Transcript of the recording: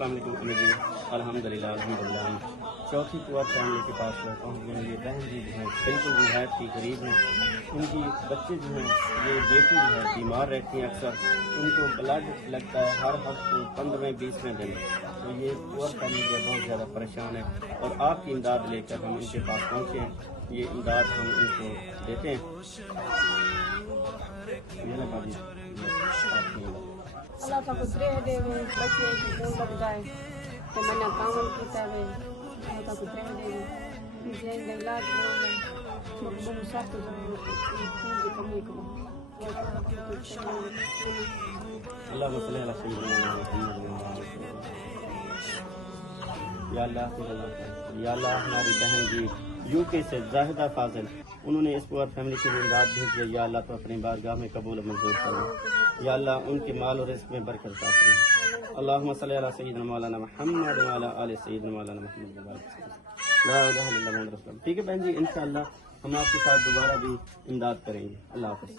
السلام علیکم امیر جی، الحمدللہ چوتھی پور فیملی کے پاس میں پہنچ گئے ہیں۔ یہ بہن جی جو ہیں بالکل نہایت ہی غریب ہیں، ان کی بچے جو ہیں یہ بیٹی جو ہے بیمار رہتی ہیں، اکثر ان کو بلڈ لگتا ہے ہر ہفتے 15-20 دن، تو یہ پور فیملی جو ہے بہت زیادہ پریشان ہے اور آپ کی امداد لے کر ہم ان کے پاس پہنچے ہیں۔ یہ امداد ہم ان کو دیتے ہیں۔ اللہ کا قدرے دے وے بچے کی خون لگ جائے تو میں نے کام کیتا ہے اللہ کا قدرے دے وے جن دے علاج ہو بہت سخت ضرورت ہے خون کی کمی کو اللہ صلی علی سیدنا محمد۔ یا اللہ ہماری بہن جی یو کے سے زاہدہ فاضل، انہوں نے اس پور فیملی کے لیے امداد بھیجی ہے۔ یا اللہ تو اپنی بارگاہ میں قبول و منظور کرو۔ یا اللہ ان کے مال اور رزق میں برکت عطا کرو۔ اللہم صلی علی سیدنا مولانا محمد وعلی آل سیدنا مولانا محمد لا الہ الا اللہ محمد رسول اللہ۔ ٹھیک ہے بہن جی، انشاءاللہ ہم آپ کے ساتھ دوبارہ بھی امداد کریں گے۔ اللہ حافظ۔